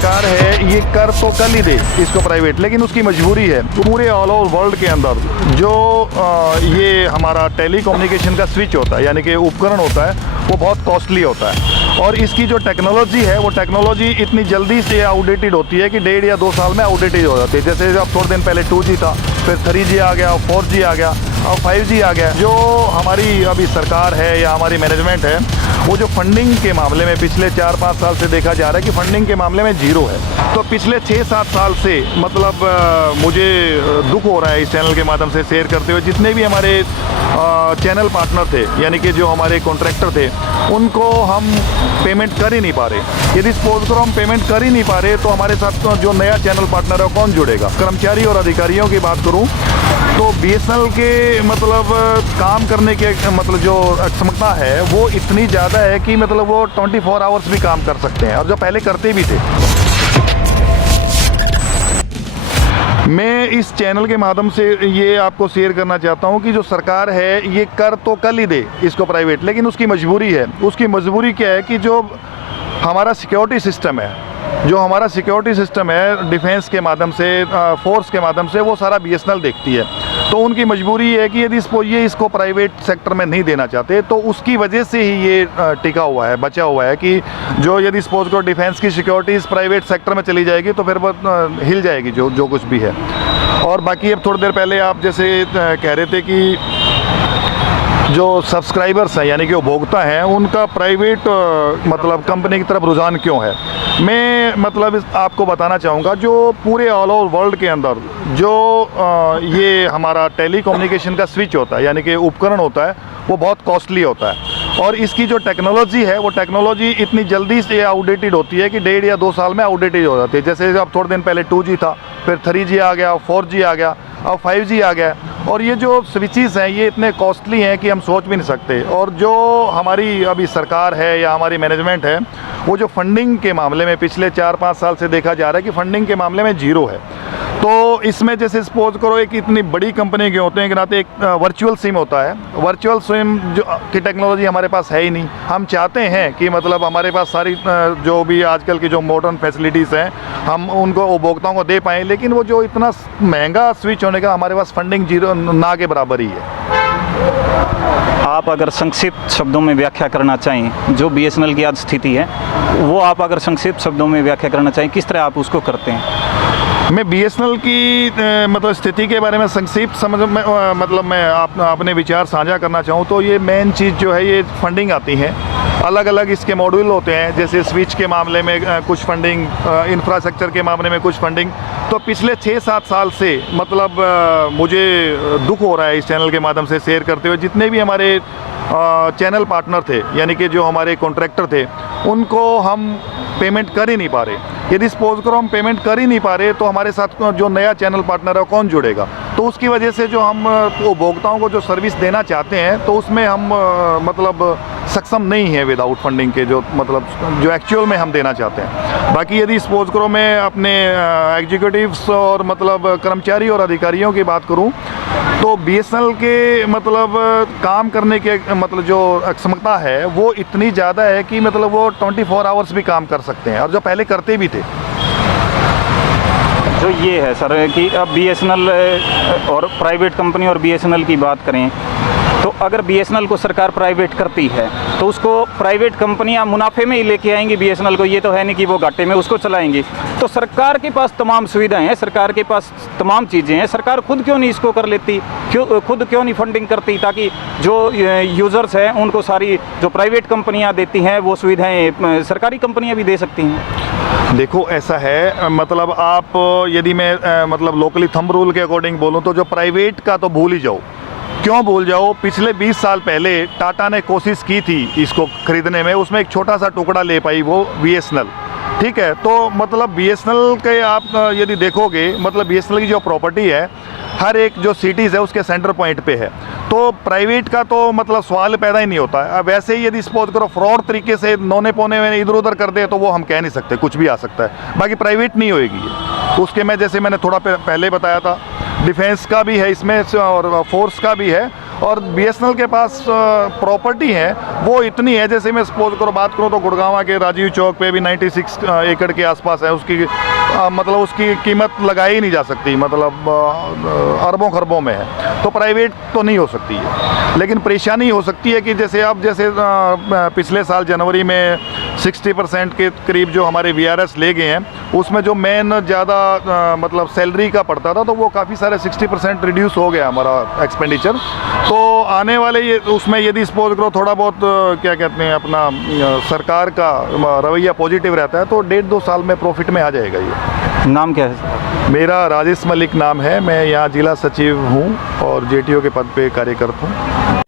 सरकार है ये कर तो कर ही दे इसको प्राइवेट, लेकिन उसकी मजबूरी है। पूरे ऑल ओवर वर्ल्ड के अंदर जो ये हमारा टेलीकम्युनिकेशन का स्विच होता है, यानी कि उपकरण होता है, वो बहुत कॉस्टली होता है। और इसकी जो टेक्नोलॉजी है, वो टेक्नोलॉजी इतनी जल्दी से आउटडेटेड होती है कि 1.5 या 2 साल में आउटडेटेड हो जाती है। जैसे अब थोड़े दिन पहले 2G था, फिर 3G आ गया, 4G आ गया और 5G आ गया। जो हमारी अभी सरकार है या हमारी मैनेजमेंट है, वो जो फंडिंग के मामले में पिछले 4-5 साल से देखा जा रहा है कि फंडिंग के मामले में जीरो है। तो पिछले 6-7 साल से मतलब मुझे दुख हो रहा है इस चैनल के माध्यम से शेयर करते हुए, जितने भी हमारे चैनल पार्टनर थे, यानी कि जो हमारे कॉन्ट्रैक्टर थे, उनको हम पेमेंट कर ही नहीं पा रहे। यदि सपोज करो हम पेमेंट कर ही नहीं पा रहे तो हमारे साथ जो नया चैनल पार्टनर है कौन जुड़ेगा। कर्मचारी और अधिकारियों की बात करूं तो BSNL के मतलब काम करने के मतलब जो क्षमता है वो इतनी ज़्यादा है कि मतलब वो 24 आवर्स भी काम कर सकते हैं, और जो पहले करते भी थे। मैं इस चैनल के माध्यम से ये आपको शेयर करना चाहता हूँ कि जो सरकार है ये कर तो कर ही दे इसको प्राइवेट, लेकिन उसकी मजबूरी है। उसकी मजबूरी क्या है कि जो हमारा सिक्योरिटी सिस्टम है, डिफेंस के माध्यम से, फोर्स के माध्यम से, वो सारा BSNL देखती है। तो उनकी मजबूरी है कि यदि ये इसको प्राइवेट सेक्टर में नहीं देना चाहते, तो उसकी वजह से ही ये टिका हुआ है, बचा हुआ है कि जो यदि सपोज करो डिफेंस की सिक्योरिटीज़ प्राइवेट सेक्टर में चली जाएगी तो फिर वो हिल जाएगी जो कुछ भी है। और बाकी अब थोड़ी देर पहले आप जैसे कह रहे थे कि जो सब्सक्राइबर्स हैं, यानी कि उपभोक्ता हैं, उनका प्राइवेट मतलब कंपनी की तरफ रुझान क्यों है। मैं मतलब आपको बताना चाहूँगा, जो पूरे ऑल ओवर वर्ल्ड के अंदर जो ये हमारा टेलीकम्युनिकेशन का स्विच होता है, यानी कि उपकरण होता है, वो बहुत कॉस्टली होता है। और इसकी जो टेक्नोलॉजी है, वो टेक्नोलॉजी इतनी जल्दी से आउटडेटेड होती है कि 1.5 या 2 साल में आउटडेटेड हो जाती है। जैसे अब थोड़े दिन पहले 2G था, फिर 3G आ गया, 4G आ गया और 5G आ गया। और ये जो स्विचेस हैं ये इतने कॉस्टली हैं कि हम सोच भी नहीं सकते। और जो हमारी अभी सरकार है या हमारी मैनेजमेंट है, वो जो फंडिंग के मामले में पिछले 4-5 साल से देखा जा रहा है कि फंडिंग के मामले में जीरो है। तो इसमें जैसे सपोज करो एक इतनी बड़ी कंपनी के होते हैं कि नाते एक वर्चुअल सिम होता है। वर्चुअल सिम जो की टेक्नोलॉजी हमारे पास है ही नहीं। हम चाहते हैं कि मतलब हमारे पास सारी जो भी आजकल की जो मॉडर्न फैसिलिटीज़ हैं हम उनको उपभोक्ताओं को दे पाएँ, लेकिन वो जो इतना महंगा स्विच होने का हमारे पास फंडिंग जीरो ना के बराबर ही है। आप अगर संक्षिप्त शब्दों में व्याख्या करना चाहें जो BSNL की आज स्थिति है, वो आप अगर संक्षिप्त शब्दों में व्याख्या करना चाहें, किस तरह आप उसको करते हैं? मैं BSNL की मतलब स्थिति के बारे में संक्षिप्त मतलब मैं अपने विचार साझा करना चाहूँ तो ये मेन चीज़ जो है ये फंडिंग आती है। अलग अलग इसके मॉड्यूल होते हैं, जैसे स्विच के मामले में कुछ फंडिंग, इंफ्रास्ट्रक्चर के मामले में कुछ फंडिंग। तो पिछले 6-7 साल से मतलब मुझे दुख हो रहा है इस चैनल के माध्यम से शेयर करते हुए, जितने भी हमारे चैनल पार्टनर थे, यानी कि जो हमारे कॉन्ट्रैक्टर थे, उनको हम पेमेंट कर ही नहीं पा रहे। यदि सपोज करो हम पेमेंट कर ही नहीं पा रहे तो हमारे साथ जो नया चैनल पार्टनर है कौन जुड़ेगा। तो उसकी वजह से जो हम उपभोक्ताओं को जो सर्विस देना चाहते हैं तो उसमें हम मतलब सक्षम नहीं है विदाउट फंडिंग के, जो मतलब जो एक्चुअल में हम देना चाहते हैं। बाकी यदि सपोज करो मैं अपने एग्जीक्यूटिव्स और मतलब कर्मचारी और अधिकारियों की बात करूं तो BSNL के मतलब काम करने के मतलब जो क्षमता है वो इतनी ज़्यादा है कि मतलब वो 24 आवर्स भी काम कर सकते हैं, और जो पहले करते भी थे। जो ये है सर कि अब BSNL और प्राइवेट कंपनी और BSNL की बात करें तो अगर BSNL को सरकार प्राइवेट करती है तो उसको प्राइवेट कंपनियां मुनाफे में ही लेके आएंगी BSNL को, ये तो है नहीं कि वो घाटे में उसको चलाएंगी। तो सरकार के पास तमाम सुविधाएं हैं, सरकार के पास तमाम चीज़ें हैं, सरकार खुद क्यों नहीं इसको कर लेती, खुद क्यों नहीं फंडिंग करती, ताकि जो यूज़र्स हैं उनको सारी जो प्राइवेट कंपनियाँ देती हैं वो सुविधाएँ सरकारी कंपनियाँ भी दे सकती हैं। देखो ऐसा है, मतलब आप यदि मैं मतलब लोकली थंब रूल के अकॉर्डिंग बोलूँ तो जो प्राइवेट का तो भूल ही जाओ। क्यों भूल जाओ, पिछले 20 साल पहले टाटा ने कोशिश की थी इसको खरीदने में, उसमें एक छोटा सा टुकड़ा ले पाई वो BSNL। ठीक है, तो मतलब BSNL के आप यदि देखोगे, मतलब BSNL की जो प्रॉपर्टी है हर एक जो सिटीज़ है उसके सेंटर पॉइंट पे है। तो प्राइवेट का तो मतलब सवाल पैदा ही नहीं होता है। अब वैसे ही यदि सपोज करो फ्रॉड तरीके से नौने पौने में इधर उधर कर दे तो वो हम कह नहीं सकते, कुछ भी आ सकता है। बाकी प्राइवेट नहीं होएगी उसके में, जैसे मैंने थोड़ा पहले बताया था, डिफेंस का भी है इसमें और फोर्स का भी है। और बीएसएनएल के पास प्रॉपर्टी है वो इतनी है, जैसे मैं सपोज करो बात करूँ तो गुड़गांव के राजीव चौक पे भी 96 एकड़ के आसपास है, उसकी मतलब उसकी कीमत लगाई ही नहीं जा सकती, मतलब अरबों खरबों में है, तो प्राइवेट तो नहीं हो सकती है। लेकिन परेशानी हो सकती है कि जैसे अब जैसे पिछले साल जनवरी में 60% के करीब जो हमारे वीआरएस ले गए हैं, उसमें जो मेन ज़्यादा मतलब सैलरी का पड़ता था तो वो काफ़ी सारे 60% रिड्यूस हो गया हमारा एक्सपेंडिचर। तो आने वाले ये उसमें यदि सपोज करो थोड़ा बहुत क्या कहते हैं अपना सरकार का रवैया पॉजिटिव रहता है तो 1.5-2 साल में प्रॉफिट में आ जाएगा ये। नाम क्या है? मेरा राजेश मलिक नाम है, मैं यहाँ जिला सचिव हूँ और जेटीओ के पद पे कार्य करता हूँ।